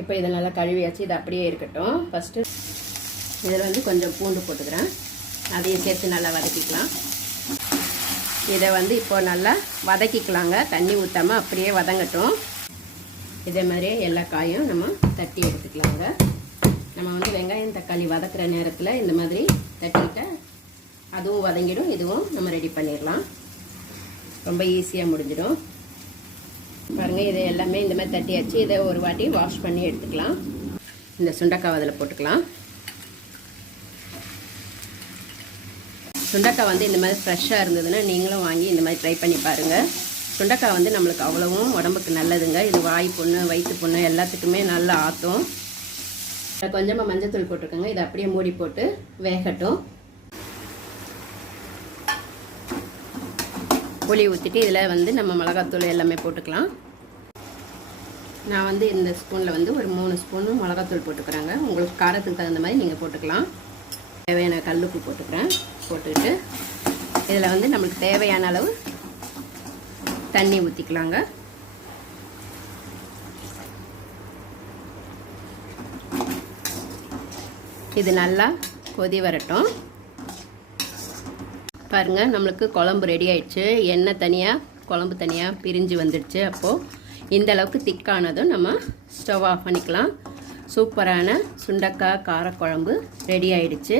இப்போ இதை நல்லா கழுவியாச்சு. இது அப்படியே இருக்கட்டும். ஃபஸ்ட்டு இதில் வந்து கொஞ்சம் பூண்டு போட்டுக்கிறேன். அதையும் சேர்த்து நல்லா வதக்கிக்கலாம். இதை வந்து இப்போ நல்லா வதக்கிக்கலாங்க. தண்ணி ஊற்றாமல் அப்படியே வதங்கட்டும். இதே மாதிரியே எல்லா காயும் நம்ம தட்டி எடுத்துக்கலாங்க. நம்ம வந்து வெங்காயம் தக்காளி வதக்குற நேரத்தில் இந்த மாதிரி தட்டிக்கிட்ட அதுவும் வதங்கிடும், இதுவும் நம்ம ரெடி பண்ணிடலாம். ரொம்ப ஈஸியாக முடிஞ்சிடும். பாருங்கள், இதை எல்லாமே இந்த மாதிரி தட்டியாச்சு. இதை ஒரு வாட்டி வாஷ் பண்ணி எடுத்துக்கலாம். இந்த சுண்டைக்காய் அதில் போட்டுக்கலாம். சுண்டைக்காய் வந்து இந்த மாதிரி ஃப்ரெஷ்ஷாக இருந்ததுன்னா நீங்களும் வாங்கி இந்த மாதிரி ட்ரை பண்ணி பாருங்கள். சுண்டைக்காய் வந்து நம்மளுக்கு அவ்வளவும் உடம்புக்கு நல்லதுங்க. இது வாய் புண்ணு, வயிற்று புண்ணு எல்லாத்துக்குமே நல்லா ஆற்றும். கொஞ்சமாக மஞ்சத்தூள் போட்டிருக்கோங்க. இதை அப்படியே மூடி போட்டு வேகட்டும். புளி ஊற்றிட்டு இதில் வந்து நம்ம மிளகாத்தூள் எல்லாமே போட்டுக்கலாம். நான் வந்து இந்த ஸ்பூனில் வந்து ஒரு 3 ஸ்பூனு மிளகாத்தூள் போட்டுக்கிறேங்க. உங்களுக்கு காரத்துக்கு தகுந்த மாதிரி நீங்கள் போட்டுக்கலாம். தேவையான கல்லுப்பு போட்டுக்கிறேன். போட்டுக்கிட்டு இதில் வந்து நம்மளுக்கு தேவையான அளவு தண்ணி ஊற்றிக்கலாங்க. இது நல்லா கொதி வரட்டும். பாருங்கள், நம்மளுக்கு குழம்பு ரெடி ஆயிடுச்சு. எண்ணெய் தனியாக குழம்பு தனியாக பிரிஞ்சு வந்துடுச்சு. அப்போது இந்த அளவுக்கு திக்கானதும் நம்ம ஸ்டவ் ஆஃப் பண்ணிக்கலாம். சூப்பரான சுண்டைக்காய் காரக்குழம்பு ரெடி ஆயிடுச்சு.